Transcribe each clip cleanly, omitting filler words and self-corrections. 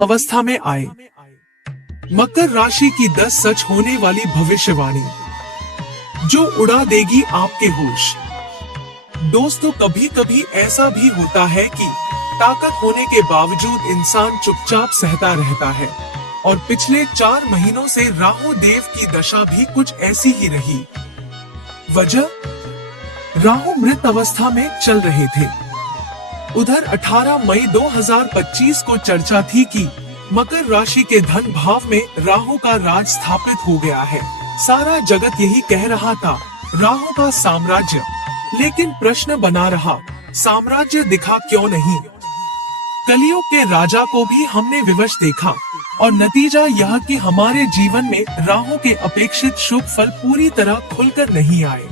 अवस्था में आए। मकर राशि की 10 सच होने वाली भविष्यवाणी जो उड़ा देगी आपके होश। दोस्तों, कभी कभी ऐसा भी होता है कि ताकत होने के बावजूद इंसान चुपचाप सहता रहता है, और पिछले 4 महीनों से राहु देव की दशा भी कुछ ऐसी ही रही। वजह, राहु मृत अवस्था में चल रहे थे। उधर 18 मई 2025 को चर्चा थी कि मकर राशि के धन भाव में राहु का राज स्थापित हो गया है। सारा जगत यही कह रहा था, राहु का साम्राज्य। लेकिन प्रश्न बना रहा, साम्राज्य दिखा क्यों नहीं? कलियुग के राजा को भी हमने विवश देखा, और नतीजा यह कि हमारे जीवन में राहु के अपेक्षित शुभ फल पूरी तरह खुलकर नहीं आए।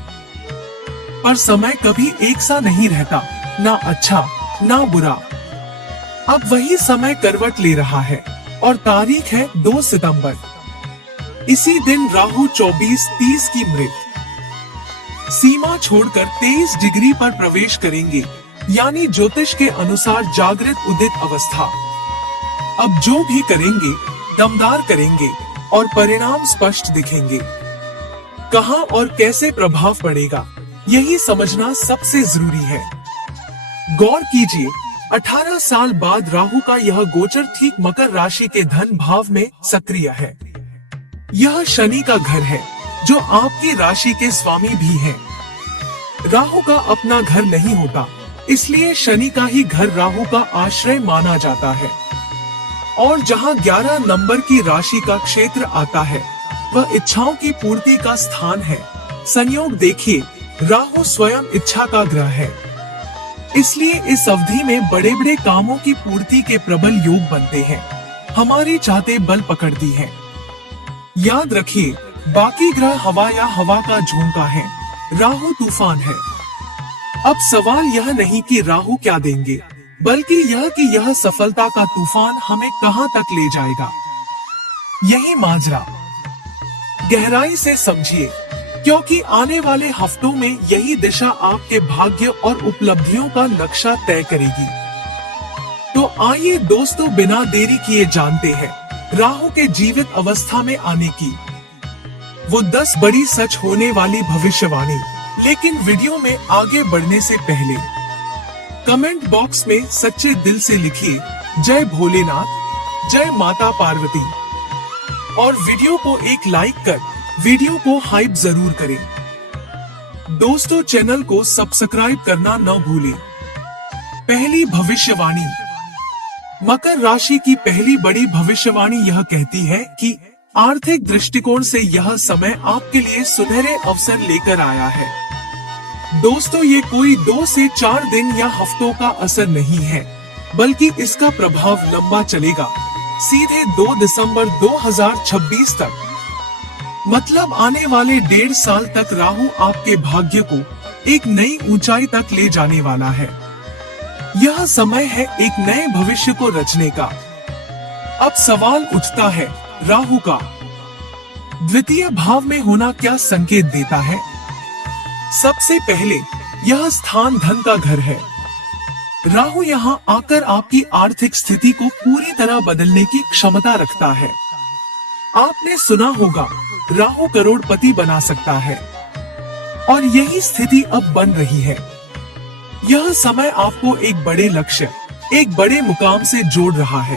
पर समय कभी एक सा नहीं रहता, ना अच्छा ना बुरा। अब वही समय करवट ले रहा है, और तारीख है 2 सितंबर। इसी दिन राहु 24:30 की मृत सीमा छोड़कर 23 डिग्री पर प्रवेश करेंगे, यानी ज्योतिष के अनुसार जागृत उदित अवस्था। अब जो भी करेंगे दमदार करेंगे, और परिणाम स्पष्ट दिखेंगे। कहां और कैसे प्रभाव पड़ेगा, यही समझना सबसे जरूरी है। गौर कीजिए, 18 साल बाद राहु का यह गोचर ठीक मकर राशि के धन भाव में सक्रिय है। यह शनि का घर है, जो आपकी राशि के स्वामी भी है। राहु का अपना घर नहीं होता, इसलिए शनि का ही घर राहु का आश्रय माना जाता है। और जहां 11 नंबर की राशि का क्षेत्र आता है, वह इच्छाओं की पूर्ति का स्थान है। संयोग देखिए, राहु स्वयं इच्छा का ग्रह है, इसलिए इस अवधि में बड़े बड़े कामों की पूर्ति के प्रबल योग बनते हैं। हमारी चाहते बल पकड़ती है। याद रखिए, बाकी ग्रह हवा या हवा का झोंका है, राहु तूफान है। अब सवाल यह नहीं कि राहु क्या देंगे, बल्कि यह कि यह सफलता का तूफान हमें कहां तक ले जाएगा। यही माजरा। गहराई से समझिए, क्योंकि आने वाले हफ्तों में यही दिशा आपके भाग्य और उपलब्धियों का नक्शा तय करेगी। तो आइए दोस्तों, बिना देरी किए जानते हैं राहु के जीवित अवस्था में आने की वो 10 बड़ी सच होने वाली भविष्यवाणी। लेकिन वीडियो में आगे बढ़ने से पहले कमेंट बॉक्स में सच्चे दिल से लिखिए जय भोलेनाथ, जय माता पार्वती, और वीडियो को एक लाइक कर वीडियो को हाइप जरूर करें। दोस्तों, चैनल को सब्सक्राइब करना न भूलें। पहली भविष्यवाणी। मकर राशि की पहली बड़ी भविष्यवाणी यह कहती है कि आर्थिक दृष्टिकोण से यह समय आपके लिए सुनहरे अवसर लेकर आया है। दोस्तों, ये कोई 2 से 4 दिन या हफ्तों का असर नहीं है, बल्कि इसका प्रभाव लंबा चलेगा, सीधे 2 दिसंबर 2026 तक। मतलब आने वाले 1.5 साल तक राहु आपके भाग्य को एक नई ऊंचाई तक ले जाने वाला है। यह समय है एक नए भविष्य को रचने का। अब सवाल उठता है, राहु का द्वितीय भाव में होना क्या संकेत देता है? सबसे पहले, यह स्थान धन का घर है। राहु यहाँ आकर आपकी आर्थिक स्थिति को पूरी तरह बदलने की क्षमता रखता है। आपने सुना होगा, राहु करोड़पति बना सकता है, और यही स्थिति अब बन रही है। यह समय आपको एक बड़े लक्ष्य, एक बड़े मुकाम से जोड़ रहा है।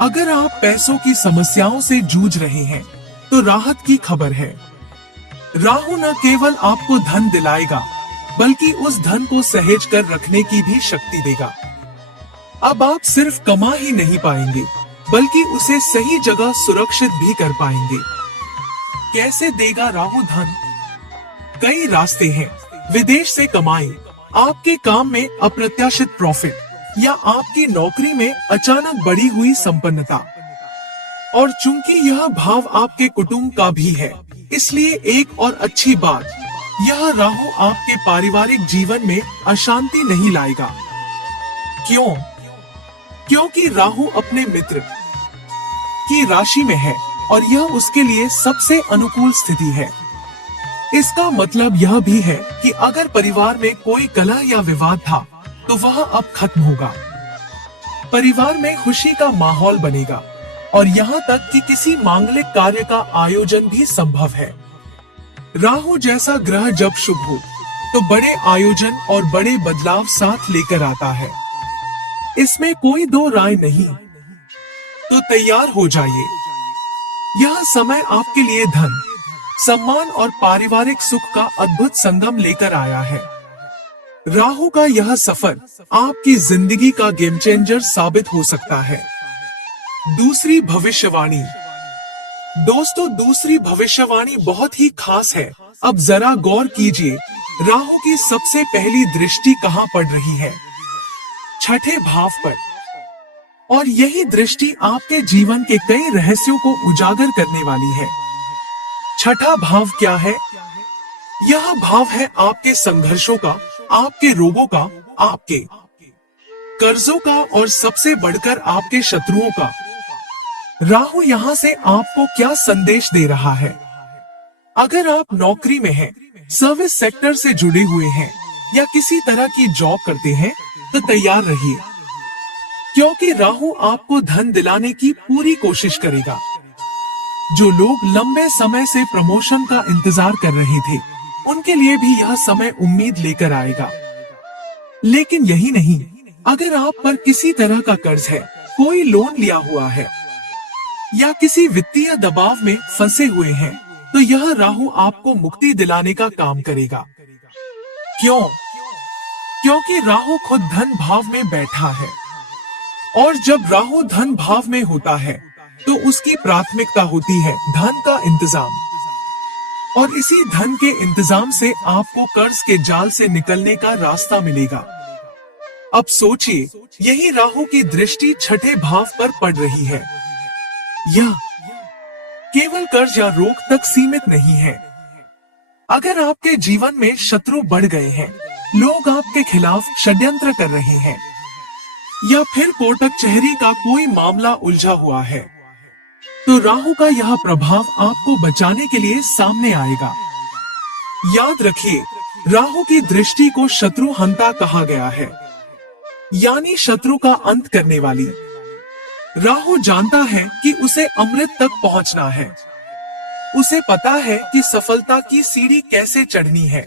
अगर आप पैसों की समस्याओं से जूझ रहे हैं, तो राहत की खबर है। राहु न केवल आपको धन दिलाएगा, बल्कि उस धन को सहेज कर रखने की भी शक्ति देगा। अब आप सिर्फ कमा ही नहीं पाएंगे, बल्कि उसे सही जगह सुरक्षित भी कर पाएंगे। कैसे देगा राहु धन? कई रास्ते हैं। विदेश से कमाई, आपके काम में अप्रत्याशित प्रॉफिट, या आपकी नौकरी में अचानक बढ़ी हुई संपन्नता। और चूंकि यह भाव आपके कुटुंब का भी है, इसलिए एक और अच्छी बात, यह राहु आपके पारिवारिक जीवन में अशांति नहीं लाएगा। क्यों? क्योंकि राहु अपने मित्र की राशि में है, और यह उसके लिए सबसे अनुकूल स्थिति है। इसका मतलब यह भी है कि अगर परिवार में कोई कलह या विवाद था, तो वह अब खत्म होगा। परिवार में खुशी का माहौल बनेगा और यहाँ तक कि किसी मांगलिक कार्य का आयोजन भी संभव है। राहु जैसा ग्रह जब शुभ हो तो बड़े आयोजन और बड़े बदलाव साथ लेकर आता है, इसमें कोई दो राय नहीं। तो तैयार हो जाइए, यह समय आपके लिए धन, सम्मान और पारिवारिक सुख का अद्भुत संगम लेकर आया है। राहु का यह सफर आपकी जिंदगी का गेम चेंजर साबित हो सकता है। दूसरी भविष्यवाणी। दोस्तों, दूसरी भविष्यवाणी बहुत ही खास है। अब जरा गौर कीजिए, राहु की सबसे पहली दृष्टि कहाँ पड़ रही है? छठे भाव पर। और यही दृष्टि आपके जीवन के कई रहस्यों को उजागर करने वाली है। छठा भाव क्या है? यह भाव है आपके संघर्षों का, आपके रोगों का, आपके कर्जों का और सबसे बढ़कर आपके शत्रुओं का। राहु यहाँ से आपको क्या संदेश दे रहा है? अगर आप नौकरी में हैं, सर्विस सेक्टर से जुड़े हुए हैं या किसी तरह की जॉब करते हैं तो तैयार रहिए, क्योंकि राहु आपको धन दिलाने की पूरी कोशिश करेगा। जो लोग लंबे समय से प्रमोशन का इंतजार कर रहे थे, उनके लिए भी यह समय उम्मीद लेकर आएगा। लेकिन यही नहीं, अगर आप पर किसी तरह का कर्ज है, कोई लोन लिया हुआ है या किसी वित्तीय दबाव में फंसे हुए हैं, तो यह राहु आपको मुक्ति दिलाने का काम करेगा। क्यों? क्योंकि राहु खुद धन भाव में बैठा है, और जब राहु धन भाव में होता है तो उसकी प्राथमिकता होती है धन का इंतजाम, और इसी धन के इंतजाम से आपको कर्ज के जाल से निकलने का रास्ता मिलेगा। अब सोचिए, यही राहु की दृष्टि छठे भाव पर पड़ रही है। यह केवल कर्ज या रोग तक सीमित नहीं है। अगर आपके जीवन में शत्रु बढ़ गए हैं, लोग आपके खिलाफ षड्यंत्र कर रहे हैं, या फिर कोर्ट कचहरी का कोई मामला उलझा हुआ है, तो राहु का यह प्रभाव आपको बचाने के लिए सामने आएगा। याद रखिए, राहु की दृष्टि को शत्रु हंता कहा गया है, यानी शत्रु का अंत करने वाली। राहु जानता है कि उसे अमृत तक पहुंचना है। उसे पता है कि सफलता की सीढ़ी कैसे चढ़नी है,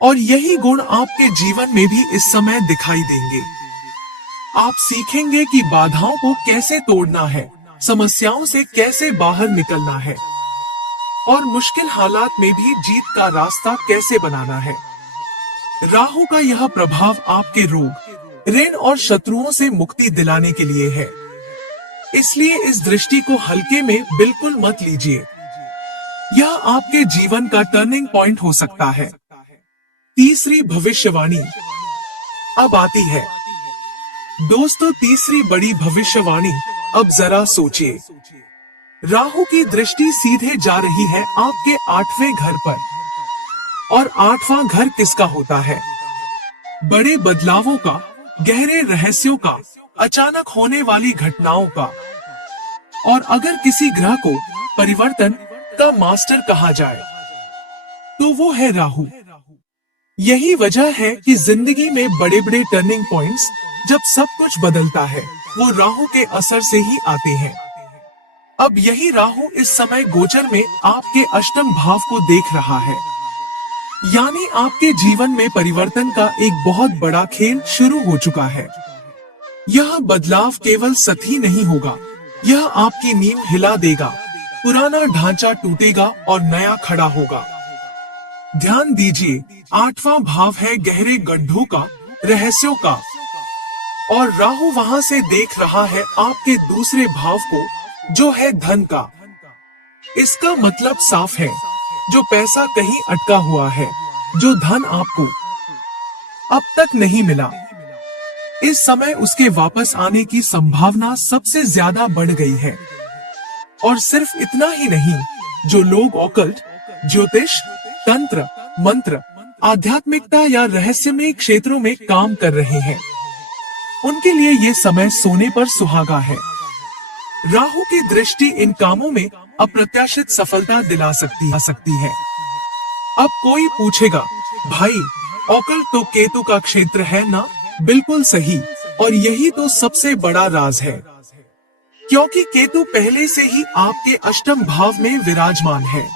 और यही गुण आपके जीवन में भी इस समय दिखाई देंगे। आप सीखेंगे कि बाधाओं को कैसे तोड़ना है, समस्याओं से कैसे बाहर निकलना है, और मुश्किल हालात में भी जीत का रास्ता कैसे बनाना है। राहु का यह प्रभाव आपके रोग, ऋण और शत्रुओं से मुक्ति दिलाने के लिए है। इसलिए इस दृष्टि को हल्के में बिल्कुल मत लीजिए। यह आपके जीवन का टर्निंग पॉइंट हो सकता है। तीसरी भविष्यवाणी अब आती है। दोस्तों, तीसरी बड़ी भविष्यवाणी, अब जरा सोचिए। राहु की दृष्टि सीधे जा रही है आपके 8वें घर पर, और 8वां घर किसका होता है? बड़े बदलावों का, गहरे रहस्यों का, अचानक होने वाली घटनाओं का। और अगर किसी ग्रह को परिवर्तन का मास्टर कहा जाए तो वो है राहु। यही वजह है कि जिंदगी में बड़े बड़े टर्निंग पॉइंट्स, जब सब कुछ बदलता है, वो राहु के असर से ही आते हैं। अब यही राहु इस समय गोचर में आपके अष्टम भाव को देख रहा है, यानी आपके जीवन में परिवर्तन का एक बहुत बड़ा खेल शुरू हो चुका है। यह बदलाव केवल सतही नहीं होगा, यह आपकी नींव हिला देगा, पुराना ढांचा टूटेगा और नया खड़ा होगा। ध्यान दीजिए, 8वां भाव है गहरे गड्ढों का, रहस्यों का, और राहु वहां से देख रहा है आपके दूसरे भाव को, जो है धन का। इसका मतलब साफ है, जो पैसा कहीं अटका हुआ है, जो धन आपको अब तक नहीं मिला, इस समय उसके वापस आने की संभावना सबसे ज्यादा बढ़ गई है। और सिर्फ इतना ही नहीं, जो लोग ऑकल्ट, ज्योतिष, तंत्र, मंत्र, आध्यात्मिकता या रहस्यमय क्षेत्रों में काम कर रहे हैं, उनके लिए ये समय सोने पर सुहागा है। राहु की दृष्टि इन कामों में अप्रत्याशित सफलता दिला सकती है। अब कोई पूछेगा, भाई ऑकल्ट तो केतु का क्षेत्र है ना? बिल्कुल सही, और यही तो सबसे बड़ा राज है, क्योंकि केतु पहले से ही आपके अष्टम भाव में विराजमान है।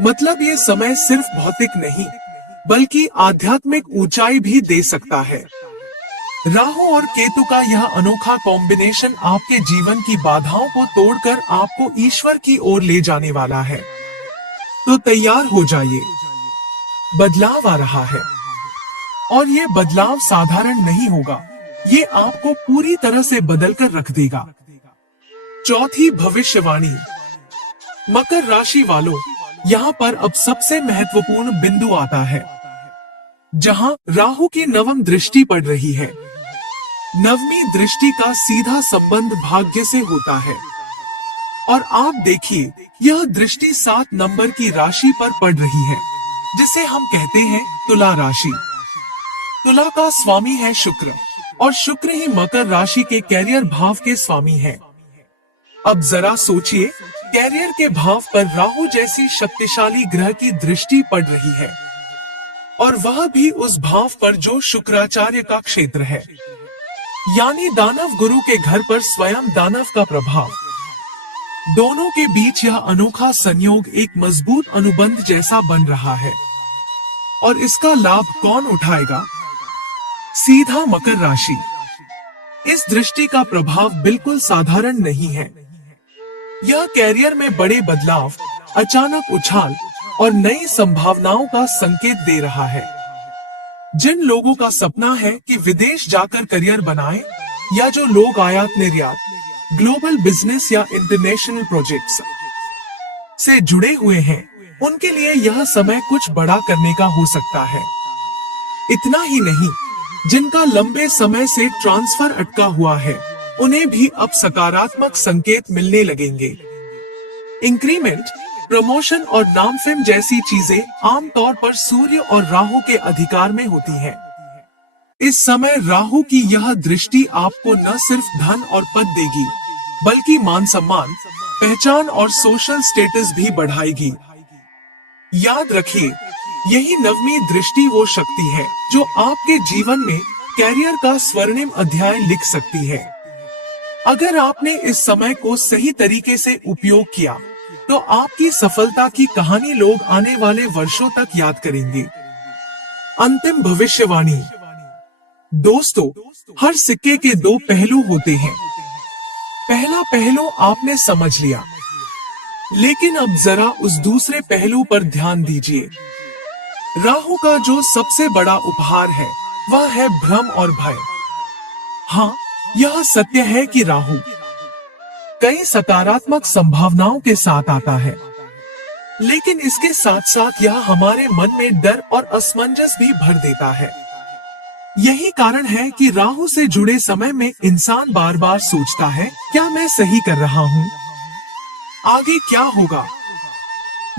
मतलब ये समय सिर्फ भौतिक नहीं, बल्कि आध्यात्मिक ऊंचाई भी दे सकता है। राहु और केतु का यह अनोखा कॉम्बिनेशन आपके जीवन की बाधाओं को तोड़कर आपको ईश्वर की ओर ले जाने वाला है। तो तैयार हो जाइए, बदलाव आ रहा है। और ये बदलाव साधारण नहीं होगा, ये आपको पूरी तरह से बदलकर रख देगा। चौथी भविष्यवाणी। मकर राशि वालों, यहाँ पर अब सबसे महत्वपूर्ण बिंदु आता है, जहाँ राहु की नवम दृष्टि पड़ रही है। नवमी दृष्टि का सीधा संबंध भाग्य से होता है। और आप देखिए, यह दृष्टि 7 नंबर की राशि पर पड़ रही है, जिसे हम कहते हैं तुला राशि। तुला का स्वामी है शुक्र, और शुक्र ही मकर राशि के कैरियर भाव के स्वामी है। अब जरा सोचिए, कैरियर के भाव पर राहु जैसी शक्तिशाली ग्रह की दृष्टि पड़ रही है, और वह भी उस भाव पर जो शुक्राचार्य का क्षेत्र है, यानी दानव गुरु के घर पर स्वयं दानव का प्रभाव। दोनों के बीच यह अनोखा संयोग एक मजबूत अनुबंध जैसा बन रहा है। और इसका लाभ कौन उठाएगा? सीधा मकर राशि। इस दृष्टि का प्रभाव बिल्कुल साधारण नहीं है। यह कैरियर में बड़े बदलाव, अचानक उछाल और नई संभावनाओं का संकेत दे रहा है। जिन लोगों का सपना है कि विदेश जाकर करियर बनाएं, या जो लोग आयात निर्यात, ग्लोबल बिजनेस या इंटरनेशनल प्रोजेक्ट्स से जुड़े हुए हैं, उनके लिए यह समय कुछ बड़ा करने का हो सकता है। इतना ही नहीं, जिनका लंबे समय से ट्रांसफर अटका हुआ है, उन्हें भी अब सकारात्मक संकेत मिलने लगेंगे। इंक्रीमेंट, प्रमोशन और नाम फेम जैसी चीजें आमतौर पर सूर्य और राहु के अधिकार में होती हैं। इस समय राहु की यह दृष्टि आपको न सिर्फ धन और पद देगी, बल्कि मान सम्मान, पहचान और सोशल स्टेटस भी बढ़ाएगी। याद रखिए, यही नवमी दृष्टि वो शक्ति है जो आपके जीवन में कैरियर का स्वर्णिम अध्याय लिख सकती है। अगर आपने इस समय को सही तरीके से उपयोग किया, तो आपकी सफलता की कहानी लोग आने वाले वर्षों तक याद करेंगे। अंतिम भविष्यवाणी। दोस्तों, हर सिक्के के 2 पहलू होते हैं। पहला पहलू आपने समझ लिया, लेकिन अब जरा उस दूसरे पहलू पर ध्यान दीजिए। राहु का जो सबसे बड़ा उपहार है, वह है भ्रम और भय। हाँ, यह सत्य है कि राहु कई सकारात्मक संभावनाओं के साथ आता है, लेकिन इसके साथ साथ यह हमारे मन में डर और असमंजस भी भर देता है। यही कारण है कि राहु से जुड़े समय में इंसान बार बार सोचता है, क्या मैं सही कर रहा हूँ? आगे क्या होगा?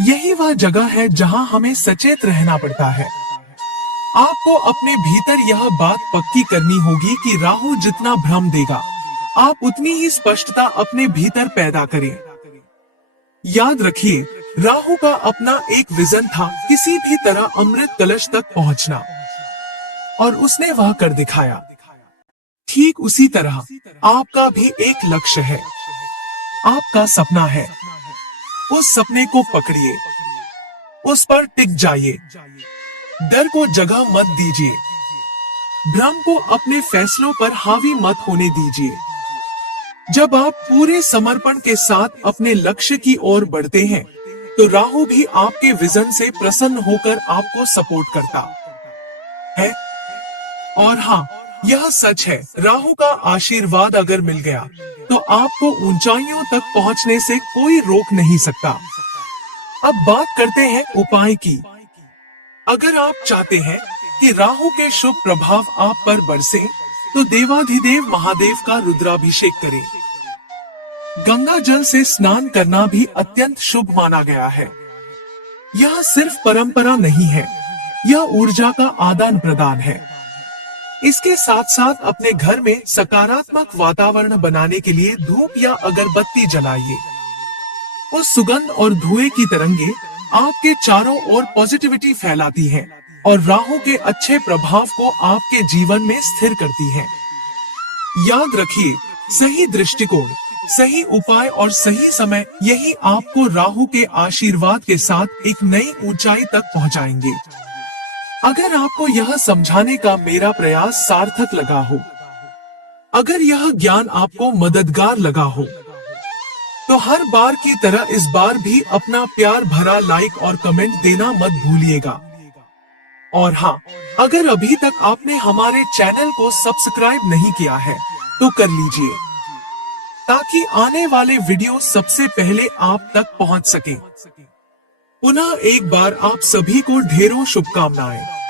यही वह जगह है जहाँ हमें सचेत रहना पड़ता है। आपको अपने भीतर यह बात पक्की करनी होगी कि राहु जितना भ्रम देगा, आप उतनी ही स्पष्टता अपने भीतर पैदा करें। याद रखिए, राहु का अपना एक विजन था, किसी भी तरह अमृत कलश तक पहुंचना, और उसने वह कर दिखाया। ठीक उसी तरह आपका भी एक लक्ष्य है, आपका सपना है। उस सपने को पकड़िए, उस पर टिक जाइए। डर को जगह मत दीजिए, भ्रम को अपने फैसलों पर हावी मत होने दीजिए। जब आप पूरे समर्पण के साथ अपने लक्ष्य की ओर बढ़ते हैं, तो राहु भी आपके विजन से प्रसन्न होकर आपको सपोर्ट करता है। और हाँ, यह सच है, राहु का आशीर्वाद अगर मिल गया, तो आपको ऊंचाइयों तक पहुंचने से कोई रोक नहीं सकता। अब बात करते हैं उपाय की। अगर आप चाहते हैं कि राहु के शुभ प्रभाव आप पर बरसे, तो देवाधिदेव महादेव का रुद्राभिषेक करें। गंगा जल से स्नान करना भी अत्यंत शुभ माना गया है। यह सिर्फ परंपरा नहीं है, यह ऊर्जा का आदान प्रदान है। इसके साथ साथ अपने घर में सकारात्मक वातावरण बनाने के लिए धूप या अगरबत्ती जलाइए। उस सुगंध और धुएं की तरंगे आपके चारों ओर पॉजिटिविटी फैलाती हैं और राहु के अच्छे प्रभाव को आपके जीवन में स्थिर करती हैं। याद रखिए, सही दृष्टिकोण, सही उपाय और सही समय, यही आपको राहु के आशीर्वाद के साथ एक नई ऊंचाई तक पहुंचाएंगे। अगर आपको यह समझाने का मेरा प्रयास सार्थक लगा हो, अगर यह ज्ञान आपको मददगार लगा हो, तो हर बार की तरह इस बार भी अपना प्यार भरा लाइक और कमेंट देना मत भूलिएगा। और हाँ, अगर अभी तक आपने हमारे चैनल को सब्सक्राइब नहीं किया है, तो कर लीजिए, ताकि आने वाले वीडियो सबसे पहले आप तक पहुंच सके। पुनः एक बार आप सभी को ढेरों शुभकामनाएं।